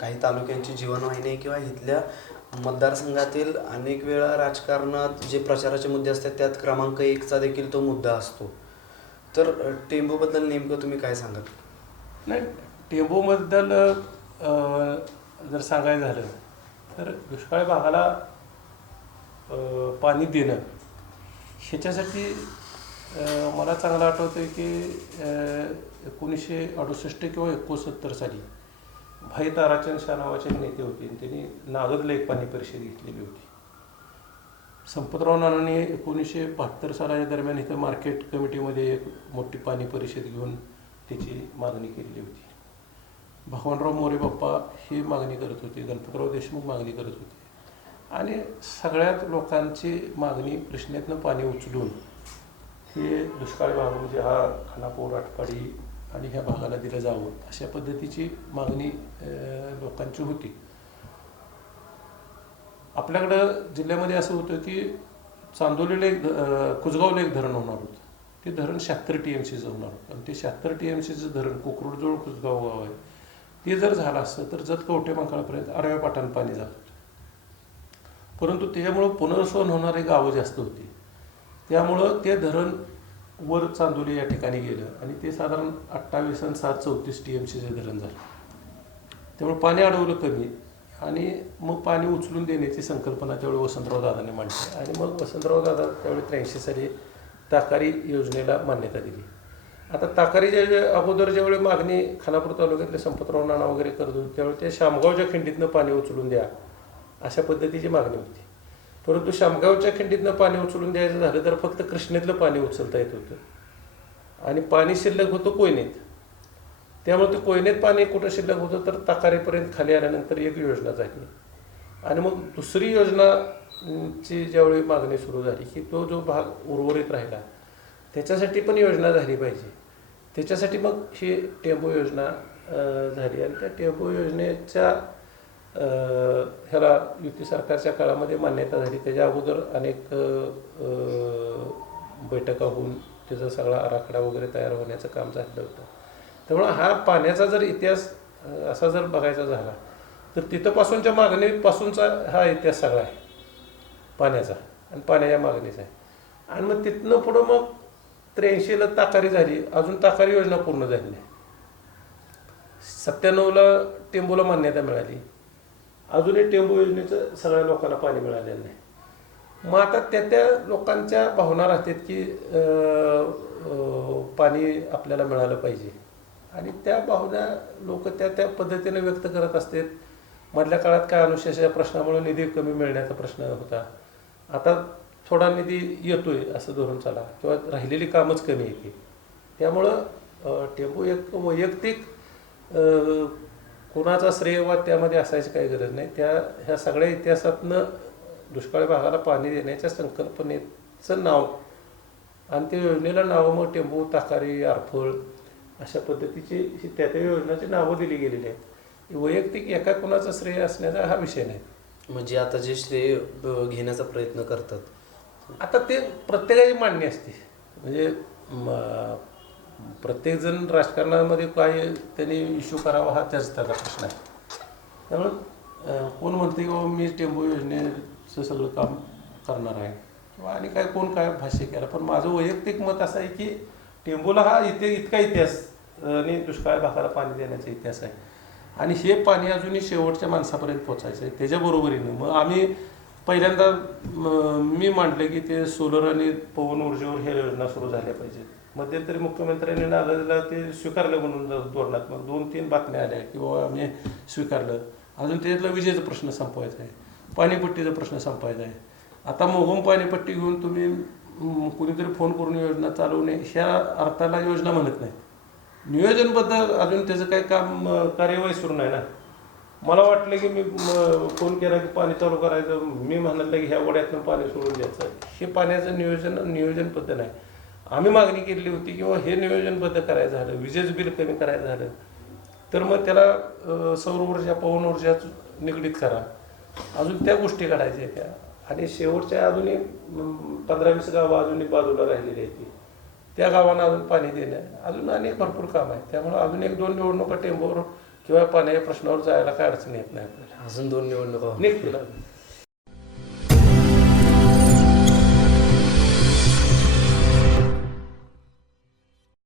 काही तालुक्यांची जीवनवाहिनी आहे किंवा इथल्या मतदारसंघातील अनेक वेळा राजकारणात जे प्रचाराचे मुद्दे असतात त्यात क्रमांक एकचा देखील तो मुद्दा असतो. तर अ, टेंबूबद्दल नेमकं तुम्ही काय सांगाल? नाही टेंबूबद्दल जर सांगायचं झालं तर दुष्काळी भागाला पाणी देणं ह्याच्यासाठी मला चांगलं आठवतं की एकोणीसशे अडुसष्ट किंवा एकोणसत्तर साली भाई ताराचंद शाह नावाचे नेते होते आणि त्यांनी नागदला एक पाणी परिषद घेतलेली होती. संपतराव नानांनी एकोणीसशे बहात्तर सालाच्या दरम्यान इथं मार्केट कमिटीमध्ये एक मोठी पाणी परिषद घेऊन त्याची मागणी केलेली होती. भगवानराव मोरे बाप्पा ही मागणी करत होते गणपतराव देशमुख मागणी करत होते. आणि सगळ्यात लोकांची मागणी कृष्णेतनं पाणी उचलून हे दुष्काळी भागामध्ये म्हणजे हा खानापूर आटपाडी आणि ह्या भागाला दिलं जावं अशा पद्धतीची मागणी लोकांची होती. आपल्याकडं जिल्ह्यामध्ये असं होतं की चांदोलीला एक कुजगावला एक धरण होणार होतं. ते धरण शहात्तर टी एम सीचं होणार होतं. आणि ते शहात्तर टी एम सीचं धरण कोकरूडजवळ कुजगाव गाव आहे. ते जर झालं असतं तर जत कवठे मंकाळपर्यंत अरव्या पाटानं पाणी जात होतं. परंतु त्याच्यामुळं पुनर्वसन होणारी गावं जास्त होती. त्यामुळं ते धरण वर चांदोली या ठिकाणी गेलं आणि ते साधारण अठ्ठावीस आणि सात चौतीस टी एम सीचे धरण झालं. त्यामुळे पाणी अडवलं कमी आणि मग पाणी उचलून देण्याची संकल्पना त्यावेळी वसंतराव दादांनी मांडली आणि मग वसंतराव दादा त्यावेळी त्र्याऐंशी साली ताकारी योजनेला मान्यता दिली. आता ताकारीच्या अगोदर ज्यावेळी मागणी खानापूर तालुक्यातले संपतराव नाना वगैरे करत होते त्यावेळी त्या शामगावच्या खिंडीतनं पाणी उचलून द्या अशा पद्धतीची मागणी होती. परंतु शामगावच्या खिंडीतनं पाणी उचलून द्यायचं झालं तर फक्त कृष्णेतलं पाणी उचलता येत होतं. आणि पाणी शिल्लक होतं कोयनेत. त्यामुळे ते कोयनेत पाणी कुठं शिल्लक होतं तर ताकारेपर्यंत खाली आल्यानंतर एक योजना झाली. आणि मग दुसरी योजनाची ज्यावेळी मागणी सुरू झाली की तो जो भाग उर्वरित राहिला त्याच्यासाठी पण योजना झाली पाहिजे. त्याच्यासाठी मग ही टेम्पो योजना झाली. आणि त्या टेम्पो योजनेच्या ह्याला युती सरकारच्या काळामध्ये मान्यता झाली. त्याच्या अगोदर अनेक बैठका होऊन त्याचा सगळा आराखडा वगैरे तयार होण्याचं काम झालेलं होतं. त्यामुळं हा पाण्याचा जर इतिहास असा जर बघायचा झाला तर तिथंपासूनच्या मागणीपासूनचा हा इतिहास सगळा आहे. पाण्याचा. आणि पाण्याच्या मागणीचा आहे. आणि मग तिथनं पुढं मग त्र्याऐंशीला ताकारी झाली. अजून ताकारी योजना पूर्ण झाली नाही. सत्त्याण्णवला टेंबूला मान्यता मिळाली. अजूनही टेंबू योजनेचं सगळ्या लोकांना पाणी मिळालेलं नाही. मग आता त्या त्या लोकांच्या भावना राहतात की पाणी आपल्याला मिळालं पाहिजे. आणि त्या भावना लोक त्या त्या पद्धतीने व्यक्त करत असतात. मधल्या काळात काय अनुशासाच्या प्रश्नामुळे निधी कमी मिळण्याचा प्रश्न होता. आता थोडा निधी येतोय असं धरून चला. किंवा राहिलेली कामच कमी येते त्यामुळं टेंबू एक वैयक्तिक कोणाचा श्रेय वा त्यामध्ये असायची काही गरज नाही. त्या ह्या सगळ्या इतिहासातनं दुष्काळी भागाला पाणी देण्याच्या संकल्पनेचं नाव आणि त्या योजनेला नावं मग टेंबू ताकारी आरफळ अशा पद्धतीची ही त्या त्या योजनाची नावं दिली गेलेली आहेत. वैयक्तिक एका कोणाचा श्रेय असण्याचा हा विषय नाही. म्हणजे आता जे श्रेय घेण्याचा प्रयत्न करतात. आता ते प्रत्येकाची मांडणी असते. म्हणजे म, प्रत्येकजण राजकारणामध्ये काय त्यांनी इश्यू करावा हा त्याच त्याचा प्रश्न आहे. त्यामुळं कोण म्हणते की बाबा मी टेंबू योजनेचं सगळं काम करणार आहे. किंवा आणि काय कोण काय भाष्य केलं. पण माझं वैयक्तिक मत असं आहे की टेंबूला हा इथे इतका इतिहास आणि दुष्काळ भागाला पाणी देण्याचा इतिहास आहे. आणि हे पाणी अजूनही शेवटच्या माणसापर्यंत पोचायचं आहे. त्याच्याबरोबरीनं मग आम्ही पहिल्यांदा मी मांडलं की ते सोलर आणि पवन ऊर्जेवर ह्या योजना सुरू झाल्या पाहिजेत. मध्यंतरी मुख्यमंत्र्यांनी नागरिकला ते स्वीकारलं म्हणून धोरणात मग दोन तीन बातम्या आल्या की बाबा आम्ही स्वीकारलं. अजून त्याच्यातला विजेचा प्रश्न संपवायचा आहे. पाणीपट्टीचा प्रश्न संपवायचा आहे. आता मोहम पाणीपट्टी घेऊन तुम्ही कुणीतरी फोन करून योजना चालवणे ह्या अर्थाला योजना म्हणत नाही. नियोजनबद्ध अजून त्याचं काही काम कार्यवाही सुरू नाही ना. मला वाटलं की मी फोन केला की पाणी चालू करायचं. मी म्हणाले की ह्या वड्यातनं पाणी सोडून द्यायचं. हे पाण्याचं नियोजन नियोजनबद्ध नाही. आम्ही मागणी केलेली होती किंवा हे नियोजनबद्ध करायचं झालं. विजेचं बिल कमी करायचं झालं. तर मग त्याला सौर ऊर्जा पवन ऊर्जा निगडीत करा. अजून त्या गोष्टी काढायच्या त्या. आणि शेवटच्या अजूनही पंधरा वीस गावं अजूनही बाजूला राहिलेली आहेत ती. त्या गावांना अजून पाणी देणं. अजून अनेक भरपूर काम आहे त्यामुळं अजून एक दोन निवडणुका टेंबोवर किंवा पाण्याच्या प्रश्नावर जायला काय अडचण येत नाही आपल्याला. अजून दोन निवडणुका निघतील.